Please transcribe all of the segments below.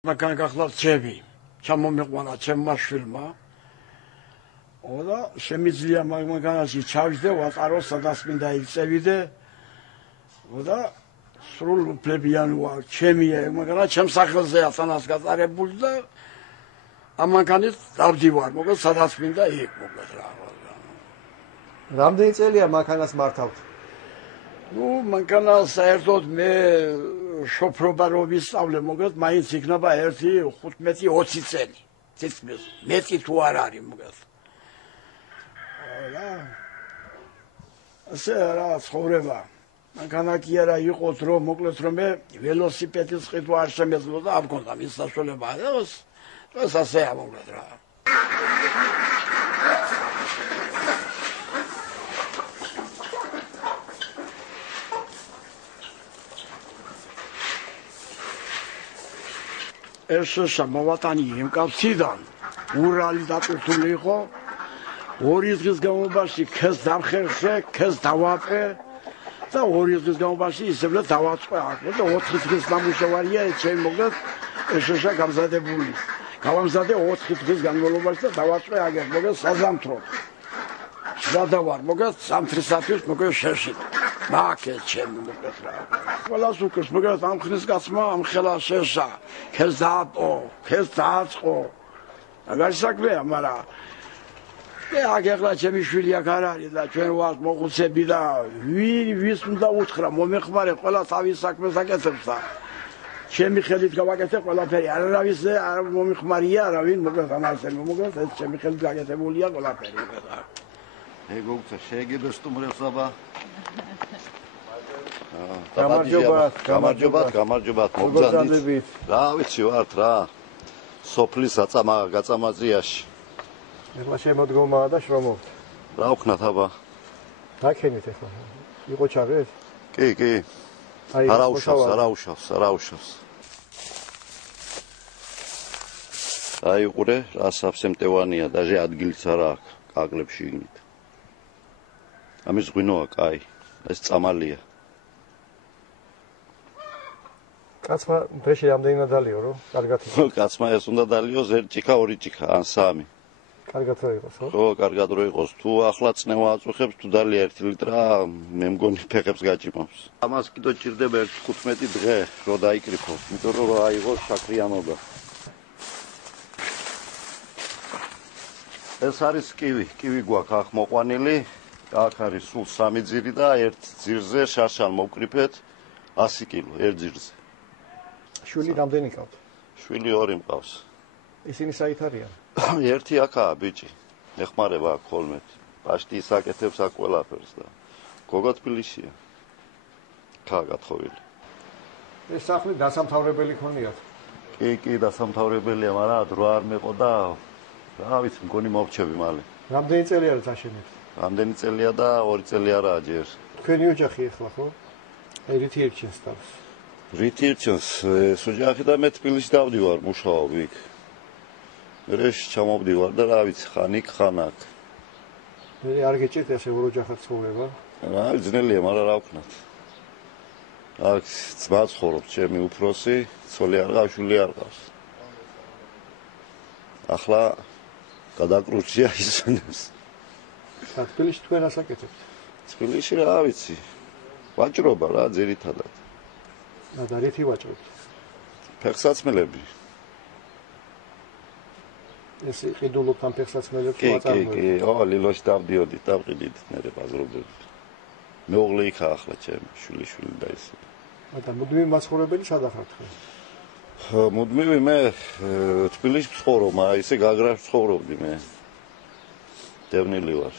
მაგან გახლავთ ჩემი, ჩამომიყვანა ჩემმა შვილმა. და შემიძლია მაგანაში ჩავიდე, ვაყარო სადაც მინდა იწევიდე. და სრულ უფლებიანი ვარ, ჩემია, მაგრამ ჩემს სახელზეა თანას გატარებული და ამაგანით დავდივარ, მოკლედ სადაც მინდა იქ, მოკლედ რა. რამდენი წელია მანქანას მართავთ? მანქანას საერთოდ მე შოფრობა რო ვისწავლე, მოკლედ მაინც იქნება 15-20 წელი. თითქმის მეტი თუ არ არის, მოკლედ. ასე რა ცხოვრება. მანქანა კი არა იყოს, რომ მოკლედ რომ მე ველოსიპედის ყიდვა არ შემეძლო და არ მქონდა მის საშუალება. ეს ასეა მოკლედ რა. ეს სამოვატანი იმკაციდან ურალი დაკურთული იყო. 2 დღის განმავლობაში ქეს დამხერხე, ქეს დავაყე და 2 დღის განმავლობაში ისევ დავაწყე აქ და 4 დღის დამუშავარია ჩემი მოკლედ ესეშა გამზადებული. გავამზადე 4 დღის განმავლობაში და დავაწყე აგერ მოკლედ საზამთროდ. გადავარ მოკლედ სამთრისათვის მოკლედ შეშით. მაკე ჩემი მოკლედ რა. ყველას უკრს მოკლედ ამ ხნის კაცმა ამ ხელა შეშა. ქეს დააყო, ქეს დააწყო. აგარ საქმეა, მაგრამ აგერლა ჩემი შვილი აქ არ არის და ჩვენ ვართ მოხუცები და ვის უნდა უთხრა მომეხმარე ყველა თავის საქმეს აკეთებს და ჩემი ხელით გავაკეთე ყველაფერი არავის არ მომეხმარია არავინ მოკლედ ამასე მოკლედ ეს ჩემი ხელით გაკეთებულია ყველაფერი მოკლედ გოგცა შეგებებს სტუმრებს აბა გამარჯობათ მოგზავნით რა ვიცი ვართ რა სოფლის გაწამაზიაში ეხლა შემოდგომაა და შრომობთ. რა ვქნათ აბა? დაქენით ეხლა. იყო ჩაღეს? კი. არაუშავს. აი უყურე, რა საფსემტევანია, დაჟე ადგილიც არა აქვს, კაკლებში იგნით. ამის ღვინოა, კაი, ეს წამალია. კაცმა დღეში რამდენი დალიო, რომ კარგად იყოს? კაცმა ეს უნდა დალიოს 1 ჭიქა, 2 ჭიქა, ან 3. კარგად რო იყოს, ხო? ხო, კარგად რო იყოს. თუ ახლა წნევა აწუხებს, თუ დალია 1 ლიტრა, მე მგონი ფეხებს გაჭიმავს. ამას კიდო ჭირდება 15 დღე, რო დაიკრიფო, იმიტომ რომ აიღოს შაქრიანობა. ეს არის კივი გვაქვს ახ მოყვანილი. აქ არის სულ 3 ძირი და 1 ძირზე შარშან მოვკრიფეთ 100 კილო 1 ძირზე. შვილი რამდენი ყავთ? შვილი 2 მყავს. ისინი საით არიან? ერთი აქაა ბიჭი. ეხმარება აქ ხოლმე. პაშტის აკეთებს აქ ყველაფერს და გოგო თბილისია. გათხოვილი. ეს სახლი დასამთავრებელი ქონიათ? კი, დასამთავრებელია, მაგრამ დრო არ მეყო და რა ვიცი, მგონი მოვჩები მალე. რამდენი წელი არის აშენებს? რამდენი წელია და 2 წელი არაა ჯერ. თქვენი ოჯახი ახლა ხო? რითი ერჩენს თავს? რითი ერჩენს? ეს ოჯახი და მე თბილისში დავდივარ, მუშაობ იქ. რეშ ჩამოვდივარ და რა ვიცი, ხან იქ, ხან აქ. მე არ გეჭირთ ესე ორ ოჯახად ცხოვრება? რა ძნელია, მაგრამ რა ვქნათ. აქ ძმა ცხოვრობს, ჩემი უფროსი, ცოლი არ ყავს, შვილი არ ყავს. ახლა გადაკრუჩია ისინებს. თბილისში თქვენ რას აკეთებთ? თბილისში რა ვიცი. ვაჭრობა რა ძირითადად. და რითი ვაჭრობთ? ფეხსაცმელები. ეს ყიდულობთ ამ ფეხსაცმელებს ვაწარმოებთ? კი, ლილოში დავდიოდით, დავყიდით, მერე ბაზრობდით. მეუღლე იქა ახლა ჩემი, შვილი და ისე. და მუდმივი მაცხოვრებელი სად ახართ ხო? მუდმივი მე თბილისში ვცხოვრობ, მაგრამ ისე გაგრაში ვცხოვრობდი მე. დევნილი ვარ.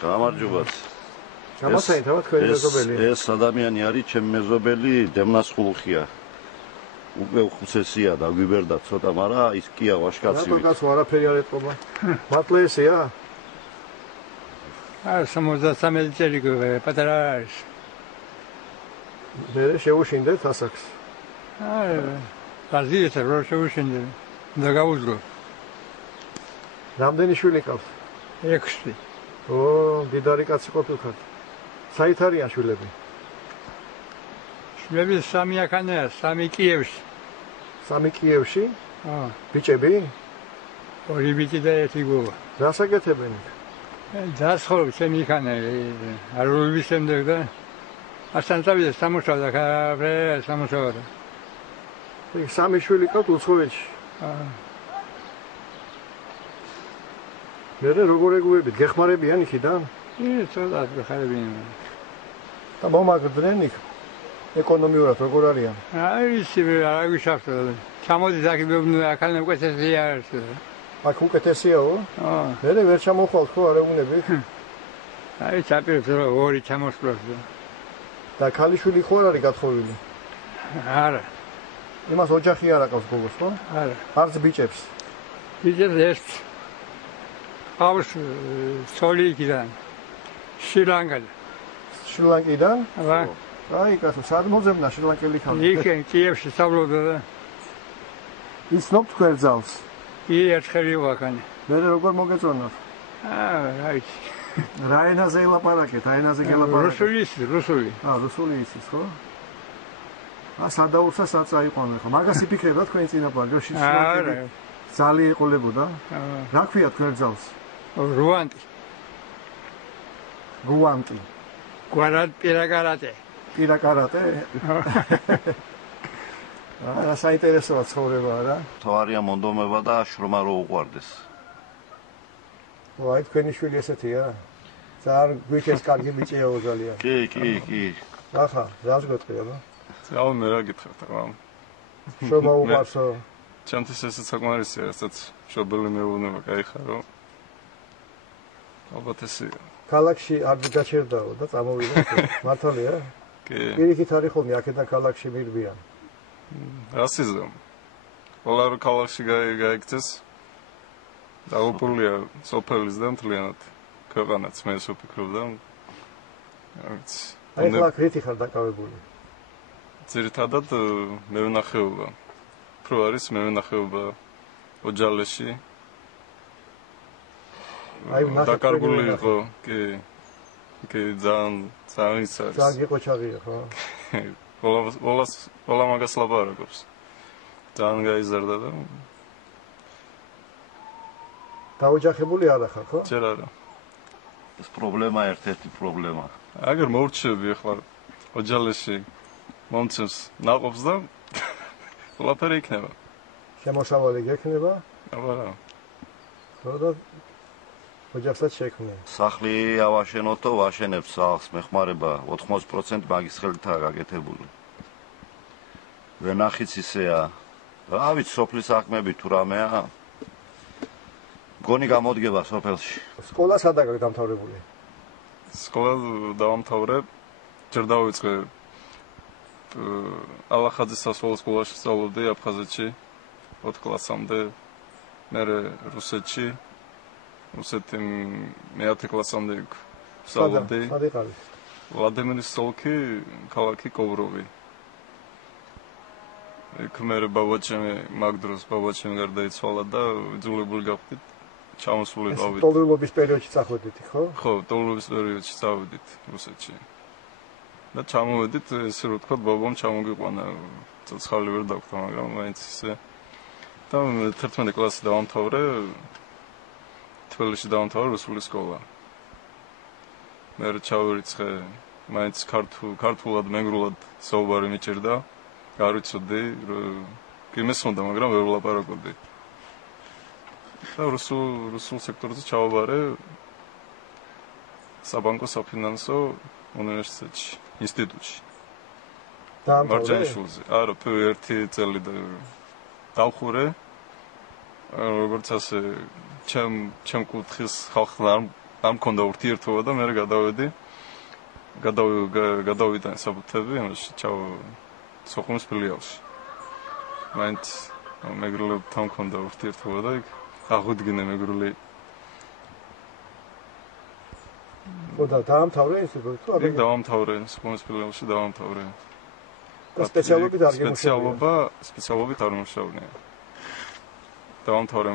გამარჯობათ. გამოსაინდა თქვენი მეზობელი. ეს ადამიანი არის ჩემი მეზობელი, დემნას ხულხია. უკვე უხუცესია და გვიბერდა ცოტა, მაგრამ ის კია ვაშკაცი. რატო კაცო არაფერი არ ეტყობა? მართლა ესეა? 73 წელი პატარა არის. მე შეუშინდეთ ასაკს. გაზიეთ რო შეუშინდე და გაუძლო. რამდენი შვილი ყავს? 6. ო, დიდარი კაცი ყოფილქართ. საით არიან შვილები? შვილები სამი აქანაა, სამი კიევში. სამი კიევში? ბიჭები? ორი ბიჭი და ერთი გოგო. რას აკეთებენ? დასხობ ჩემი იქანა არულების შემდეგ და ასთან წავიდა სამუშაოდ და სამუშაოდ. სამი შვილი ყავთ უცხოეთში. მე როგორ ეგუებით? გეხმარებიან იქიდან? ცოტა გეხმარებიან. და მომაგრდნენ იქ ეკონომიურად როგორ არიან? ისე არ ვიშავთ. ჩამოდით აქ აქანა უკეთესია არის. აქ უკეთესიაო? მე ვერ ჩამოხვალთ ხო არეუნები? ჩაპირებს რომ ორი ჩამოსვლას. და ქალიშვილი ხო არ არის გათხოვილი? არა. იმას ოჯახი არ აკავს გოგოს ხო? არა. არც ბიჭებს. ბიჭებს ეს ყავს სოლი იქიდან. შრი-ლანკიდან. შრი-ლანკიდან? აბა. აი კაცო, სად მოძებნა შრი-ლანკელი ხალხი? იქენ კიევში სწავლობდა და იცნობთ გვერდზავს? ერთხელი ვაკანი. მე როგორ მოგეწონათ? რა იცი. რა ენაზე ელაპარაკეთ? რა ენაზე გელაპარაკეთ? რუსული. რუსული იცის ხო? სადაურსა საწაიყვანე ხო? მაგას იფიქრებდა თქვენ წინაპარ არა. ზალი ეყოლებოდა? რა ქვია თქვენ ძავს? რუანტი. გუანტი. პირაკარატე. პირაკარატე? რა საინტერესოა ცხოვრება რა? თავარია მონდომება და შრომა რო უყვარდეს. აი თქვენი შვილი ესეთია? ძალიან გვიქეს კარგი ბიჭია ძალიან. კი. ახლა რას გეტყვია რა? ძალ მე რა გითხრათ რა. შრომა უყვარსო? ჩემთვის ესეც საკმარისია, რასაც მშობელი მეუბნება, გაიხარო. ალბათ ესე. ქალაქში არ გაჩერდაო და წამოვიდა. მართალია? კი. პირიქით არის ხოლმე აქედან ქალაქში მირბიან. რასიზმი. ყველა რო ქალაქში გაიქცეს. დაუპირლია სოფელის და მთლიანად. ქვეყანაც მე ისე ვფიქრობდა. აი ქალაქ რითი ხარ დაკავებული? ძირითადად მევენახეობა. უფრო არის მევენახეობა ოჯალეში. აი დაკარგული იყო, კი ძალიან ის არის. ძალიან გიყოჩაღია ხო? ყველა მაგას ლაპარაკობს. ძალიან გაიზარდა და დაოჯახებული არ ახარ ხო? ჯერ არა. ეს პრობლემა ერთ-ერთი პრობლემა. აგერ მოვრჩები ახლა ოჯალეში მომცემს ნაყოფს და ყველაფერი იქნება. შემოსავალი გექნება? აბა. ხო და ოჯახსაც შექმნე. სახლი ავაშენოთო, ვაშენებს სახლს, მეხმარება 80% მაგის ხელითაა გაკეთებული. ვენახიც ისეა. რა ვიცი, სოფლის საქმეები თუ რამეა. გონი გამოდგება სოფელში. სკოლა სადაა დამთავრებული? სკოლა დავამთავრე, ჯერ დავიწყე ალახაძის სასწავლო სკოლაში სწავლობდი აფხაზეთში 4 კლასამდე, მერე რუსეთში, რუსეთი მე-10 კლასამდე სწავლობდი. სად იყავი? ვლადიმირის ოლქი, ქალაქი კოვროვი. იქ მერე ბაბაჩემი მაგ დროს ბაბაჩემი გარდაიცვალა და იძულებული გავხდით ჩამოსული ყავით. ტოლულობის პერიოდში წახვედით, ხო? ხო, ტოლულობის პერიოდში წავედით რუსეთში. და ჩამოვედით, ესე რომ თქვა, ბაბამ ჩამოგიყვანა. ცოცხალი ვერ დაგვდა, მაგრამ მაინც ისე. და 11 კლასი დავამთავრე, თბილისში დავამთავრე რუსული სკოლა. მე ჩავერიცხე, მაინც ქართულად, მეგრულად საუბარი მიჭირდა. არ ვიცოდი, კი მესმოდა, მაგრამ ვერ ვლაპარაკობდი. და რუსულ სექტორზე ჩავაბარე საბანკო საფინანსო უნივერსიტეტში, ინსტიტუტში. მარჯანიშვილზე. არა, ერთი წელი დავხურე. როგორც ასე ჩემ კუთხის ხალხთან არ მქონდა ურთიერთობა და მე გადავიტანე საბუთები, იმაში სოხუმის ფილიალში. მაინც მეგრულებთან მქონდა ურთიერთობა და იქ აღვიდგინე მეგრული. ხო და დაამთავრე ინსტიტუტი თუ არა? იქ დავამთავრე, სოხუმის ფილიალში დავამთავრე. და სპეციალობით არ გემუშავია? სპეციალობით არ მუშაობდია. დავამთავრე